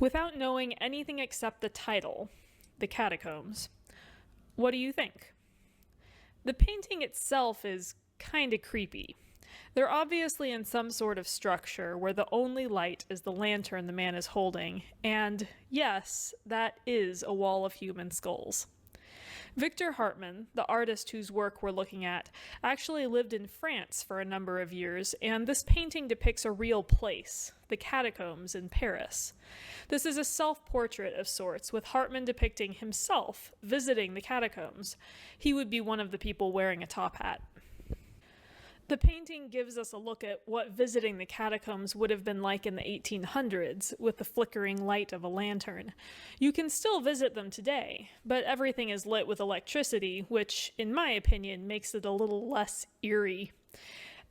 Without knowing anything except the title, The Catacombs, what do you think? The painting itself is kinda creepy. They're obviously in some sort of structure where the only light is the lantern the man is holding, and yes, that is a wall of human skulls. Victor Hartmann, the artist whose work we're looking at, actually lived in France for a number of years, and this painting depicts a real place, the Catacombs in Paris. This is a self-portrait of sorts, with Hartmann depicting himself visiting the catacombs. He would be one of the people wearing a top hat. The painting gives us a look at what visiting the catacombs would have been like in the 1800s, with the flickering light of a lantern. You can still visit them today, but everything is lit with electricity, which, in my opinion, makes it a little less eerie.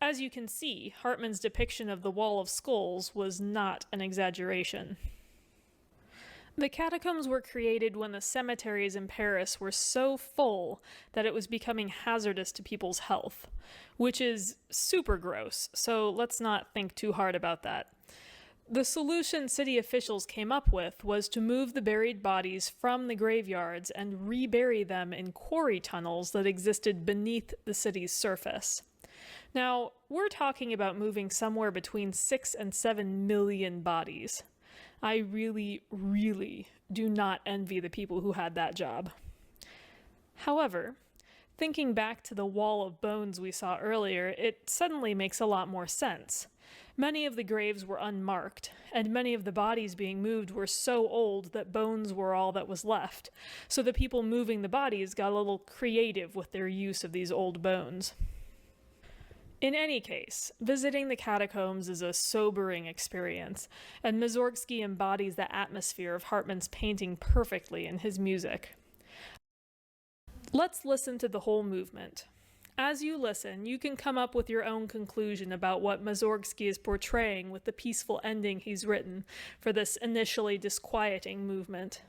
As you can see, Hartmann's depiction of the Wall of Skulls was not an exaggeration. The catacombs were created when the cemeteries in Paris were so full that it was becoming hazardous to people's health, which is super gross, so let's not think too hard about that. The solution city officials came up with was to move the buried bodies from the graveyards and rebury them in quarry tunnels that existed beneath the city's surface. Now, we're talking about moving somewhere between 6 and 7 million bodies. I really, really do not envy the people who had that job. However, thinking back to the wall of bones we saw earlier, it suddenly makes a lot more sense. Many of the graves were unmarked, and many of the bodies being moved were so old that bones were all that was left, so the people moving the bodies got a little creative with their use of these old bones. In any case, visiting the catacombs is a sobering experience, and Mussorgsky embodies the atmosphere of Hartmann's painting perfectly in his music. Let's listen to the whole movement. As you listen, you can come up with your own conclusion about what Mussorgsky is portraying with the peaceful ending he's written for this initially disquieting movement.